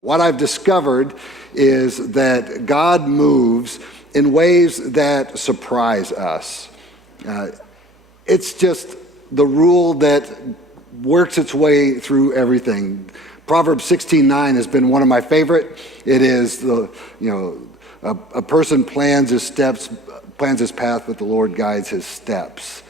What I've discovered is that God moves in ways that surprise us. It's just the rule that works its way through everything. Proverbs 16:9 has been one of my favorite. It is a person plans his path, but the Lord guides his steps.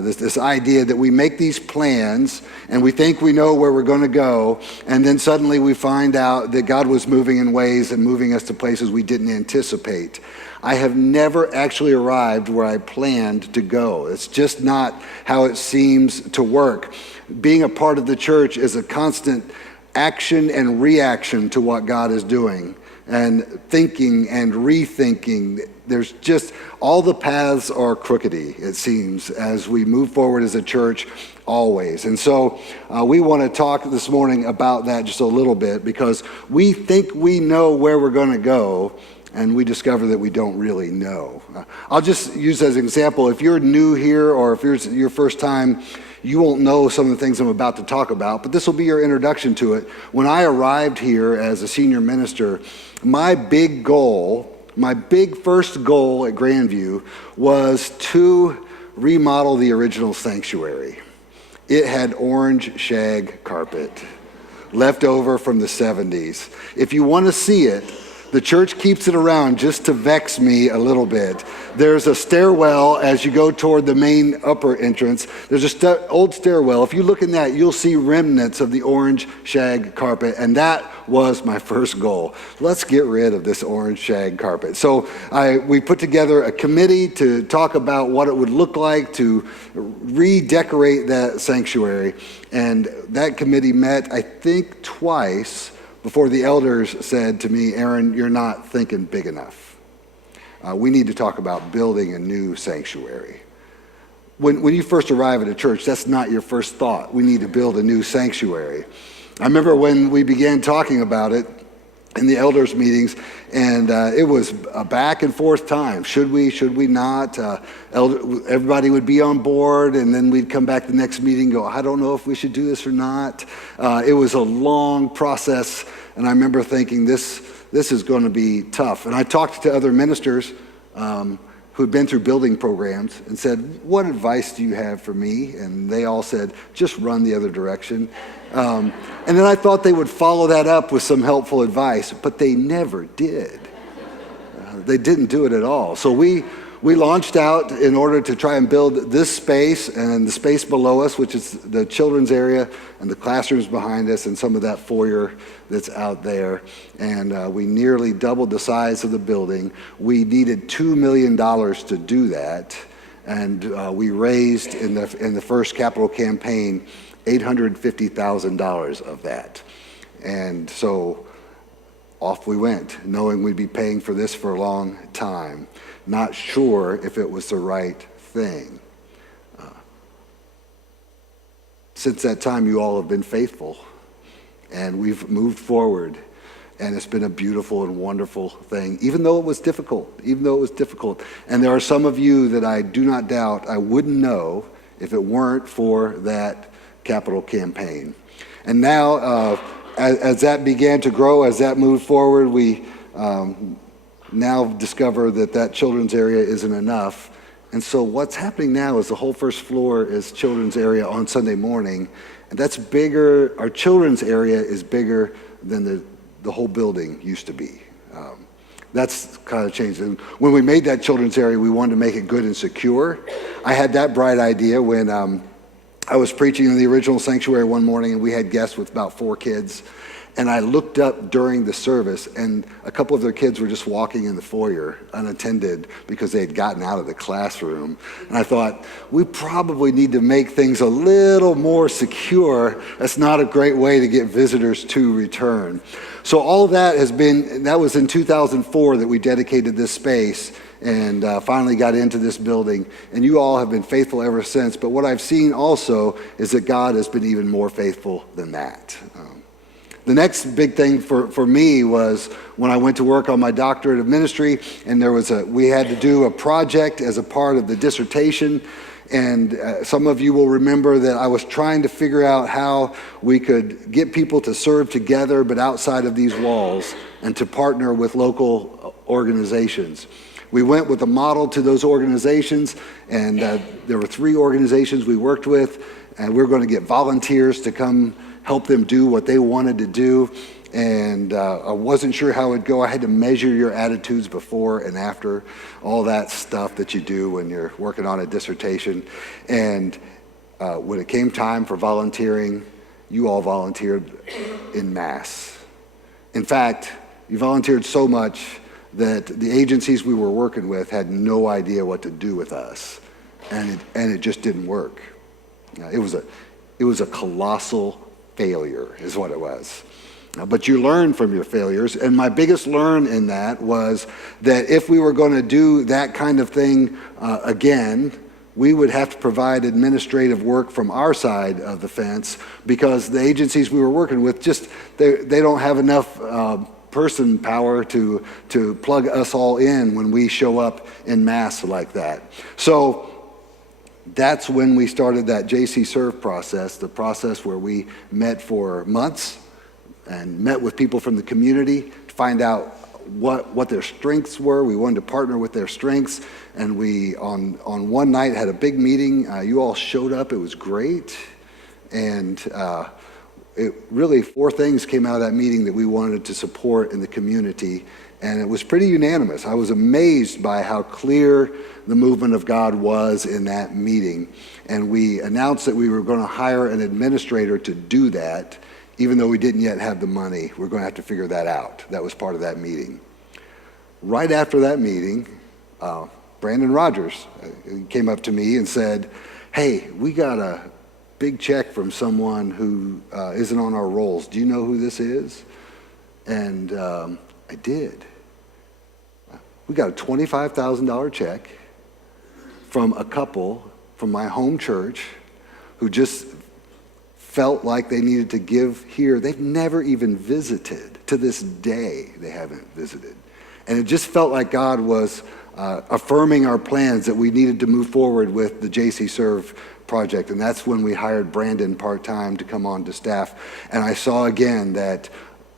This idea that we make these plans and we think we know where we're going to go, and then suddenly we find out that God was moving in ways and moving us to places we didn't anticipate. I have never actually arrived where I planned to go. It's just not how it seems to work. Being a part of the church is a constant action and reaction to what God is doing, and thinking and rethinking. There's just, all the paths are crookedy, it seems, as we move forward as a church, always. And so we want to talk this morning about that just a little bit, because we think we know where we're going to go, and we discover that we don't really know. I'll just use as an example, if you're new here or if it's your first time, you won't know some of the things I'm about to talk about, but this will be your introduction to it. When I arrived here as a senior minister, my big first goal at Grandview was to remodel the original sanctuary. It had orange shag carpet left over from the 70s. If you want to see it, the church keeps it around just to vex me a little bit. There's a stairwell as you go toward the main upper entrance. There's an old stairwell. If you look in that, you'll see remnants of the orange shag carpet, and that was my first goal. Let's get rid of this orange shag carpet. So we put together a committee to talk about what it would look like to redecorate that sanctuary, and that committee met, I think, twice before the elders said to me, "Aaron, you're not thinking big enough. We need to talk about building a new sanctuary." When you first arrive at a church, that's not your first thought. We need to build a new sanctuary. I remember when we began talking about it in the elders meetings, and it was a back and forth time. Should we not? Everybody would be on board, and then we'd come back the next meeting and go, "I don't know if we should do this or not." It was a long process, and I remember thinking, this is going to be tough. And I talked to other ministers who'd been through building programs and said, "What advice do you have for me?" And they all said, "Just run the other direction." And then I thought they would follow that up with some helpful advice, but they never did. They didn't do it at all. So we launched out in order to try and build this space and the space below us, which is the children's area, and the classrooms behind us, and some of that foyer that's out there. And we nearly doubled the size of the building. We needed $2 million to do that, and we raised in the first capital campaign $850,000 of that. And so off we went, knowing we'd be paying for this for a long time, not sure if it was the right thing. Since that time, you all have been faithful, and we've moved forward, and it's been a beautiful and wonderful thing, even though it was difficult. And there are some of you that I do not doubt I wouldn't know if it weren't for that capital campaign. And now, as that began to grow, as that moved forward, we now discover that children's area isn't enough. And so what's happening now is the whole first floor is children's area on Sunday morning, and that's bigger. Our children's area is bigger than the whole building used to be. That's kind of changed. And when we made that children's area, we wanted to make it good and secure. I had that bright idea when I was preaching in the original sanctuary one morning, and we had guests with about 4 kids. And I looked up during the service, and a couple of their kids were just walking in the foyer unattended because they had gotten out of the classroom. And I thought, we probably need to make things a little more secure. That's not a great way to get visitors to return. So all of that that was in 2004 that we dedicated this space and finally got into this building. And you all have been faithful ever since. But what I've seen also is that God has been even more faithful than that. The next big thing for me was when I went to work on my doctorate of ministry, and we had to do a project as a part of the dissertation, And some of you will remember that I was trying to figure out how we could get people to serve together, but outside of these walls, and to partner with local organizations. We went with a model to those organizations, and there were 3 organizations we worked with, and we were going to get volunteers to come help them do what they wanted to do. And I wasn't sure how it would go. I had to measure your attitudes before and after, all that stuff that you do when you're working on a dissertation. And when it came time for volunteering, you all volunteered en masse. In fact, you volunteered so much that the agencies we were working with had no idea what to do with us, and it just didn't work. It was a colossal failure, is what it was. But you learn from your failures, and my biggest learn in that was that if we were going to do that kind of thing again, we would have to provide administrative work from our side of the fence, because the agencies we were working with they don't have enough person power to plug us all in when we show up en masse like that. So that's when we started that JC Serve process, the process where we met for months and met with people from the community to find out what their strengths were. We wanted to partner with their strengths, and we on one night had a big meeting. You all showed up. It was great, and it really 4 things came out of that meeting that we wanted to support in the community, and it was pretty unanimous. I was amazed by how clear the movement of God was in that meeting, and we announced that we were going to hire an administrator to do that. Even though we didn't yet have the money, we're going to have to figure that out. That was part of that meeting. Right after that meeting, Brandon Rogers came up to me and said, "Hey, we got a big check from someone who isn't on our rolls. Do you know who this is?" And I did. We got a $25,000 check from a couple from my home church who just felt like they needed to give here. They've never even visited. To this day, they haven't visited. And it just felt like God was affirming our plans that we needed to move forward with the JC Serve project. And that's when we hired Brandon part-time to come on to staff. And I saw again that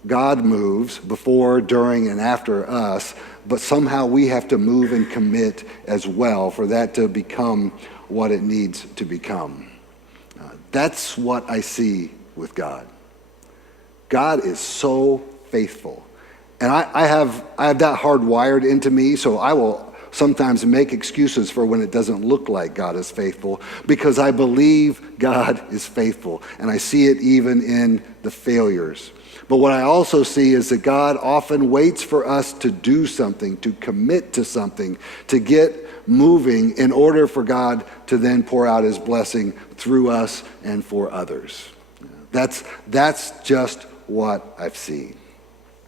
God moves before, during, and after us, but somehow we have to move and commit as well for that to become what it needs to become. That's what I see with God. God is so faithful. And I have that hardwired into me, so I will sometimes make excuses for when it doesn't look like God is faithful, because I believe God is faithful, and I see it even in the failures. But what I also see is that God often waits for us to do something, to commit to something, to get moving in order for God to then pour out his blessing through us and for others. That's just what I've seen.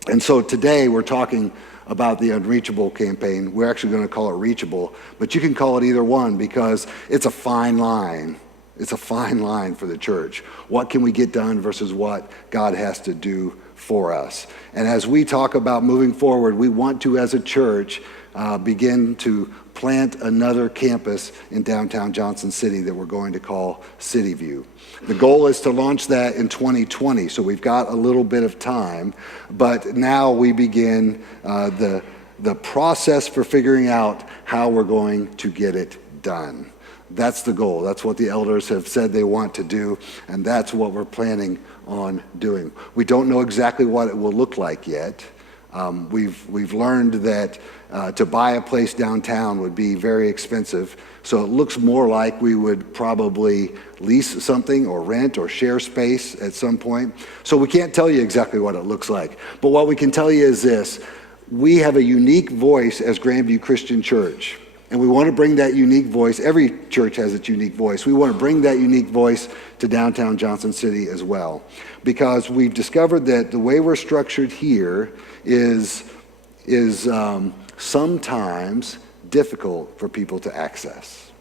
And so today we're talking about the Unreachable campaign. We're actually going to call it Reachable, but you can call it either one, because it's a fine line. It's a fine line for the church. What can we get done versus what God has to do for us? And as we talk about moving forward, we want to, as a church, begin to plant another campus in downtown Johnson City that we're going to call City View. The goal is to launch that in 2020, so we've got a little bit of time, but now we begin the process for figuring out how we're going to get it done. That's the goal. That's what the elders have said they want to do, and that's what we're planning on doing. We don't know exactly what it will look like yet. We've learned that to buy a place downtown would be very expensive, so it looks more like we would probably lease something or rent or share space at some point. So we can't tell you exactly what it looks like, but what we can tell you is this: we have a unique voice as Grandview Christian Church. And we want to bring that unique voice. Every church has its unique voice. We want to bring that unique voice to downtown Johnson City as well, because we've discovered that the way we're structured here is sometimes difficult for people to access.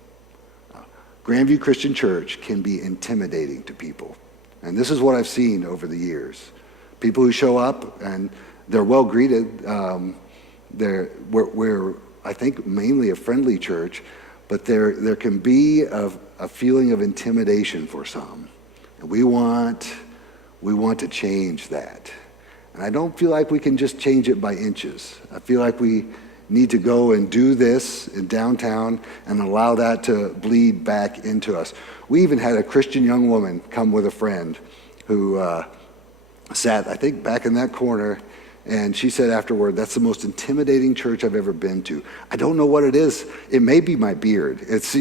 Grandview Christian Church can be intimidating to people. And this is what I've seen over the years. People who show up and they're well greeted. We're I think mainly a friendly church, but there can be a feeling of intimidation for some. And we want to change that. And I don't feel like we can just change it by inches. I feel like we need to go and do this in downtown and allow that to bleed back into us. We even had a Christian young woman come with a friend who sat, I think, back in that corner, and she said afterward, "That's the most intimidating church I've ever been to." I don't know what it is. It may be my beard. It's,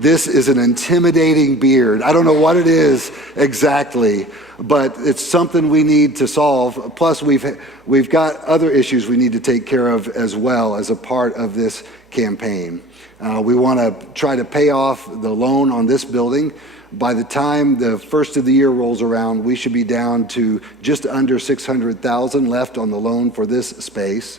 this is an intimidating beard. I don't know what it is exactly, but it's something we need to solve. Plus, we've got other issues we need to take care of as well as a part of this campaign. We want to try to pay off the loan on this building. By the time the first of the year rolls around, we should be down to just under $600,000 left on the loan for this space.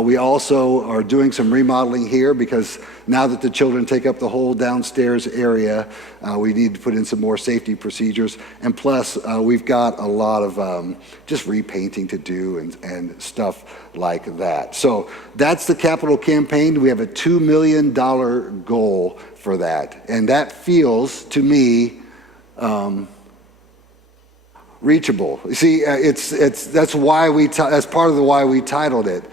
We also are doing some remodeling here because now that the children take up the whole downstairs area, we need to put in some more safety procedures. And plus, we've got a lot of just repainting to do and stuff like that. So that's the capital campaign. We have a $2 million goal for that. And that feels, to me, reachable. You see, that's why that's part of the why we titled it.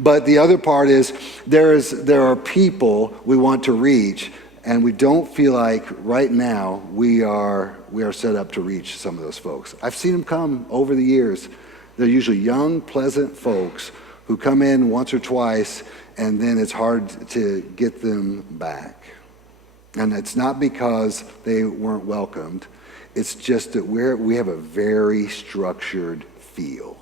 But the other part is there are people we want to reach, and we don't feel like right now we are set up to reach some of those folks. I've seen them come over the years. They're usually young, pleasant folks who come in once or twice, and then it's hard to get them back. And it's not because they weren't welcomed. It's just that we have a very structured feel.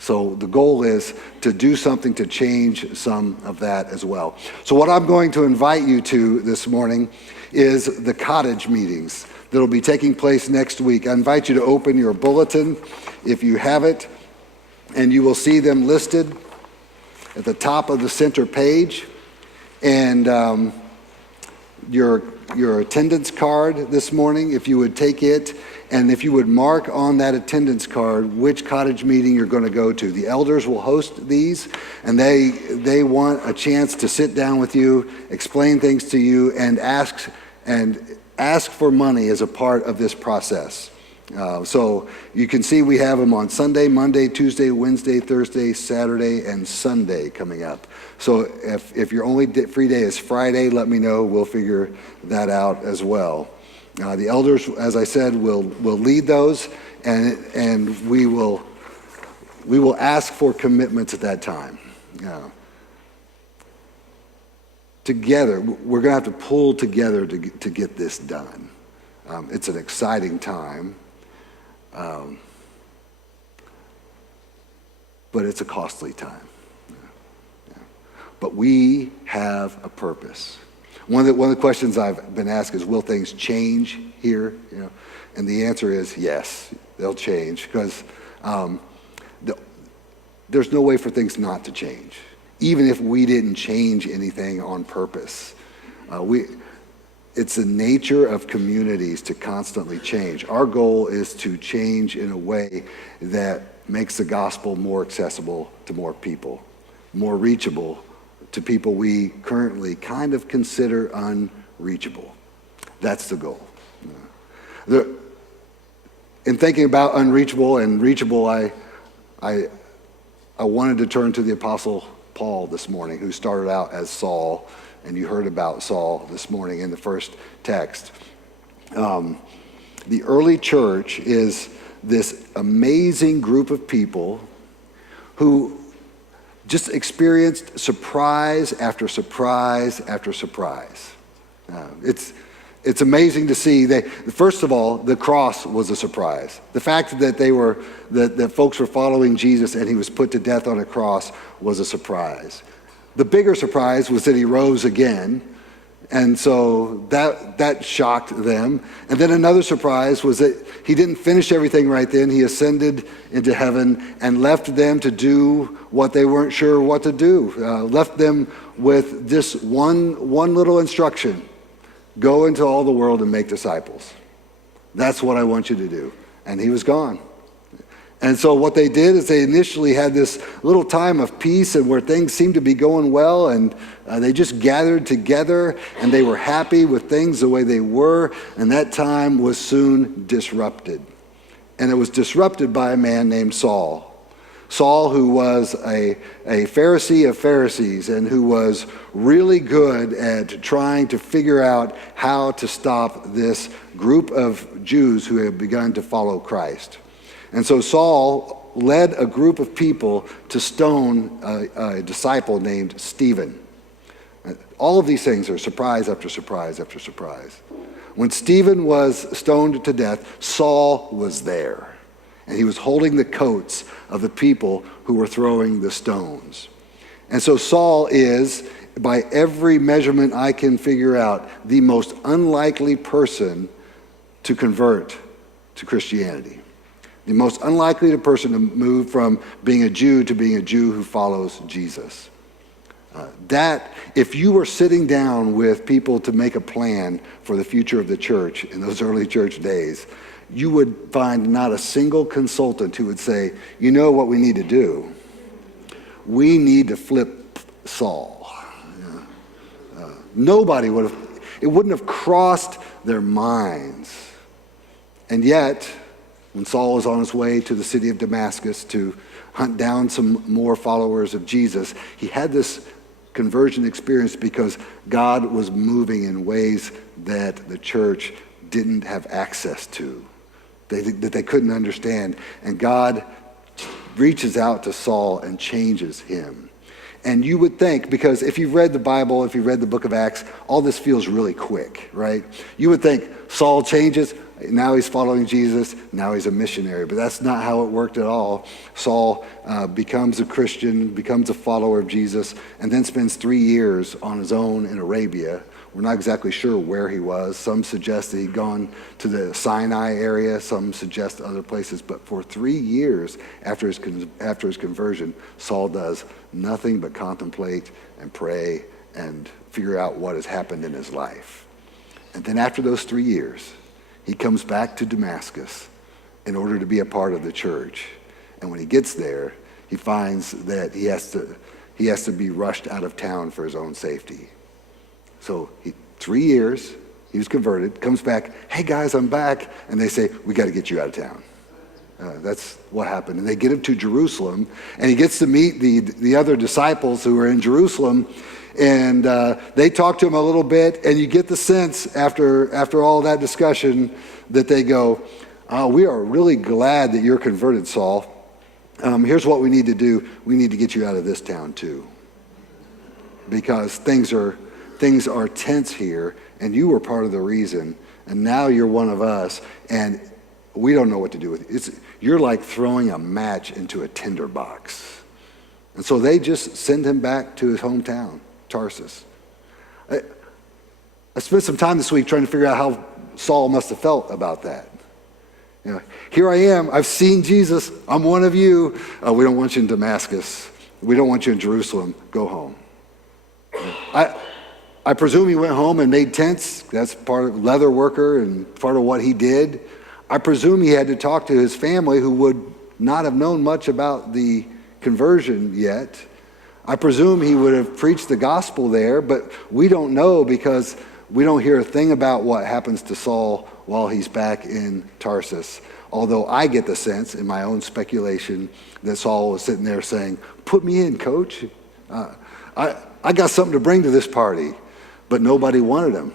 So the goal is to do something to change some of that as well. So what I'm going to invite you to this morning is the cottage meetings that will be taking place next week. I invite you to open your bulletin if you have it, and you will see them listed at the top of the center page. And your attendance card this morning, if you would take it, and if you would mark on that attendance card which cottage meeting you're going to go to. The elders will host these, and they want a chance to sit down with you, explain things to you, and ask for money as a part of this process. So you can see we have them on Sunday, Monday, Tuesday, Wednesday, Thursday, Saturday, and Sunday coming up. So if your only free day is Friday, let me know. We'll figure that out as well. The elders, as I said, will lead those, and we will ask for commitments at that time. Together, we're going to have to pull together to get this done. It's an exciting time, but it's a costly time. But we have a purpose. One of the questions I've been asked is, will things change here? And the answer is yes, they'll change, because there's no way for things not to change, even if we didn't change anything on purpose. It's the nature of communities to constantly change. Our goal is to change in a way that makes the gospel more accessible to more people, more reachable to people we currently kind of consider unreachable. That's the goal. In thinking about unreachable and reachable, I wanted to turn to the Apostle Paul this morning, who started out as Saul, and you heard about Saul this morning in the first text. The early church is this amazing group of people who just experienced surprise after surprise after surprise. It's amazing to see. First of all, the cross was a surprise. The fact that that folks were following Jesus and he was put to death on a cross was a surprise. The bigger surprise was that he rose again, and so that shocked them. And then another surprise was that he didn't finish everything right then. He ascended into heaven and left them to do what they weren't sure what to do. Left them with this one little instruction: go into all the world and make disciples. That's what I want you to do. And he was gone. And so what they did is they initially had this little time of peace and where things seemed to be going well, and they just gathered together and they were happy with things the way they were, and that time was soon disrupted. And it was disrupted by a man named Saul. Saul, who was a Pharisee of Pharisees and who was really good at trying to figure out how to stop this group of Jews who had begun to follow Christ. And so Saul led a group of people to stone a disciple named Stephen. All of these things are surprise after surprise after surprise. When Stephen was stoned to death, Saul was there. And he was holding the coats of the people who were throwing the stones. And so Saul is, by every measurement I can figure out, the most unlikely person to convert to Christianity. The most unlikely person to move from being a Jew to being a Jew who follows Jesus. That, if you were sitting down with people to make a plan for the future of the church in those early church days, you would find not a single consultant who would say, you know what we need to do? We need to flip Saul. Nobody would have, it wouldn't have crossed their minds. And yet, when Saul was on his way to the city of Damascus to hunt down some more followers of Jesus, he had this conversion experience because God was moving in ways that the church didn't have access to, that they couldn't understand. And God reaches out to Saul and changes him. And you would think, because if you've read the Bible, if you've read the book of Acts, all this feels really quick, right? You would think Saul changes, now he's following Jesus, now he's a missionary. But that's not how it worked at all. Saul becomes a Christian, becomes a follower of Jesus, and then spends 3 years on his own in Arabia. We're not exactly sure where he was. Some suggest that he'd gone to the Sinai area. Some suggest other places. But for 3 years after his conversion, Saul does nothing but contemplate and pray and figure out what has happened in his life. And then after those 3 years, he comes back to Damascus in order to be a part of the church. And when he gets there, he finds that he has to be rushed out of town for his own safety. So 3 years, he was converted, comes back, hey guys, I'm back. And they say, we got to get you out of town. That's what happened. And they get him to Jerusalem, and he gets to meet the other disciples who are in Jerusalem. And they talk to him a little bit, and you get the sense after all that discussion that they go, we are really glad that you're converted, Saul. Here's what we need to do. We need to get you out of this town too. Because things are tense here, and you were part of the reason, and now you're one of us, and we don't know what to do with it. You're like throwing a match into a tinderbox. And so they just send him back to his hometown, Tarsus. I spent some time this week trying to figure out how Saul must have felt about that. You know, here I am, I've seen Jesus, I'm one of you. We don't want you in Damascus. We don't want you in Jerusalem. Go home. I presume he went home and made tents. That's part of leather worker and part of what he did. I presume he had to talk to his family who would not have known much about the conversion yet. I presume he would have preached the gospel there, but we don't know because we don't hear a thing about what happens to Saul while he's back in Tarsus. Although I get the sense in my own speculation that Saul was sitting there saying, put me in, coach. I got something to bring to this party. But nobody wanted him.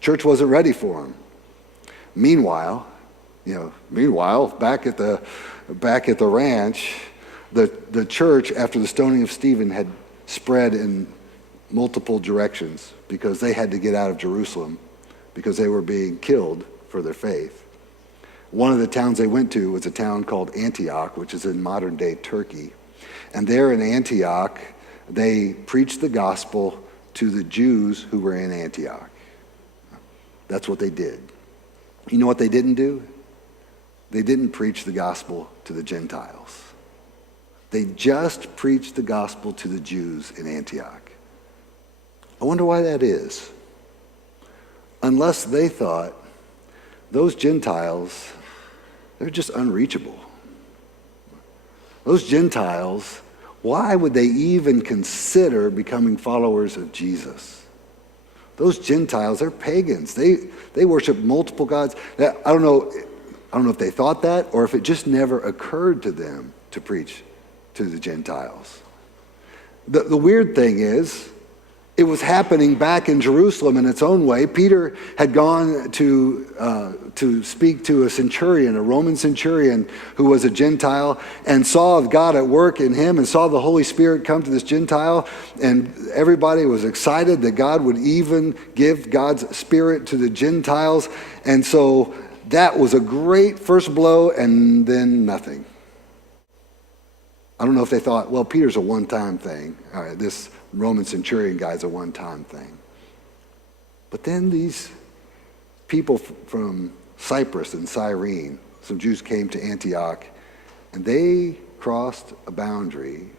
Church wasn't ready for him. Meanwhile, back at the ranch, the church, after the stoning of Stephen, had spread in multiple directions because they had to get out of Jerusalem because they were being killed for their faith. One of the towns they went to was a town called Antioch, which is in modern-day Turkey. And there in Antioch, they preached the gospel to the Jews who were in Antioch. That's what they did. You know what they didn't do? They didn't preach the gospel to the Gentiles. They just preached the gospel to the Jews in Antioch. I wonder why that is. Unless they thought those Gentiles, they're just unreachable. Those Gentiles, why would they even consider becoming followers of Jesus? Those Gentiles, they're pagans. They worship multiple gods. I don't know if they thought that or if it just never occurred to them to preach to the Gentiles. The weird thing is, it was happening back in Jerusalem in its own way. Peter had gone to speak to a centurion, a Roman centurion who was a Gentile, and saw God at work in him and saw the Holy Spirit come to this Gentile. And everybody was excited that God would even give God's Spirit to the Gentiles. And so that was a great first blow, and then nothing. I don't know if they thought, well, Peter's a one-time thing. All right, this Roman centurion guy's a one-time thing. But then these people from Cyprus and Cyrene, some Jews came to Antioch, and they crossed a boundary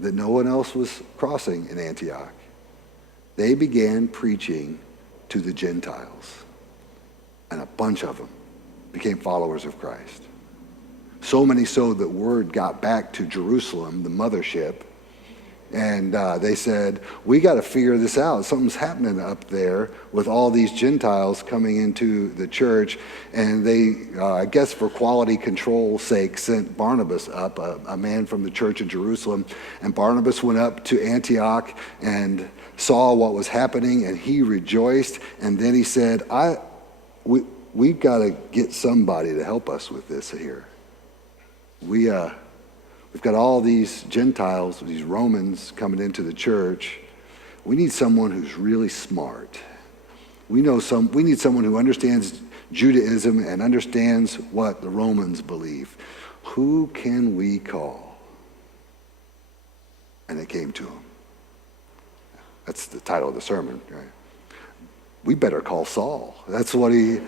that no one else was crossing in Antioch. They began preaching to the Gentiles, and a bunch of them became followers of Christ. So many so that word got back to Jerusalem, the mothership, and they said, we got to figure this out. Something's happening up there with all these Gentiles coming into the church. And they, I guess for quality control's sake, sent Barnabas up, a man from the church in Jerusalem. And Barnabas went up to Antioch and saw what was happening, and he rejoiced. And then he said, we've got to get somebody to help us with this here. We've got all these Gentiles, these Romans coming into the church. We need someone who's really smart. We need someone who understands Judaism and understands what the Romans believe. Who can we call? And they came to him. That's the title of the sermon, right? We better call Saul. That's what he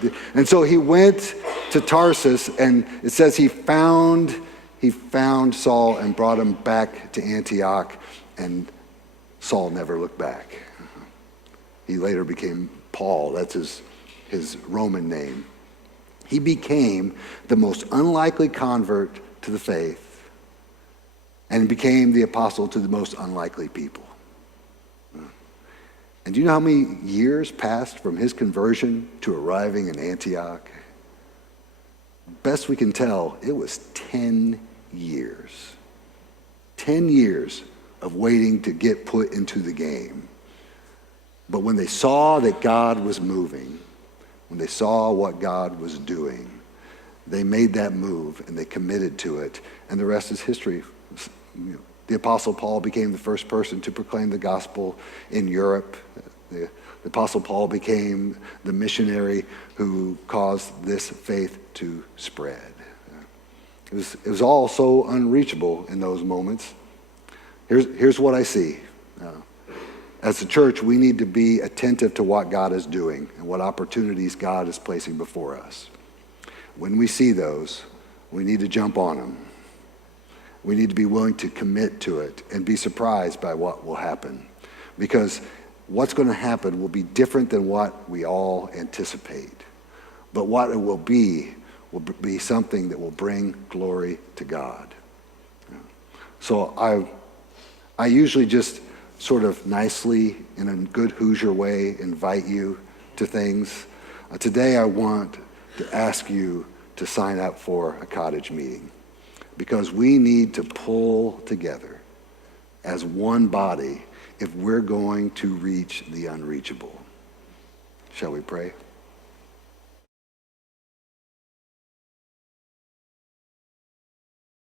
did. And so he went to Tarsus, and it says he found Saul and brought him back to Antioch, and Saul never looked back. He later became Paul. That's his Roman name. He became the most unlikely convert to the faith and became the apostle to the most unlikely people. And do you know how many years passed from his conversion to arriving in Antioch? Best we can tell, it was 10 years. 10 years of waiting to get put into the game. But when they saw that God was moving, when they saw what God was doing, they made that move and they committed to it. And the rest is history. The Apostle Paul became the first person to proclaim the gospel in Europe. The Apostle Paul became the missionary who caused this faith to spread. It was all so unreachable in those moments. Here's what I see. As a church, we need to be attentive to what God is doing and what opportunities God is placing before us. When we see those, we need to jump on them. We need to be willing to commit to it and be surprised by what will happen. Because what's going to happen will be different than what we all anticipate. But what it will be something that will bring glory to God. So I usually just sort of nicely, in a good Hoosier way, invite you to things. Today I want to ask you to sign up for a cottage meeting, because we need to pull together as one body if we're going to reach the unreachable. Shall we pray?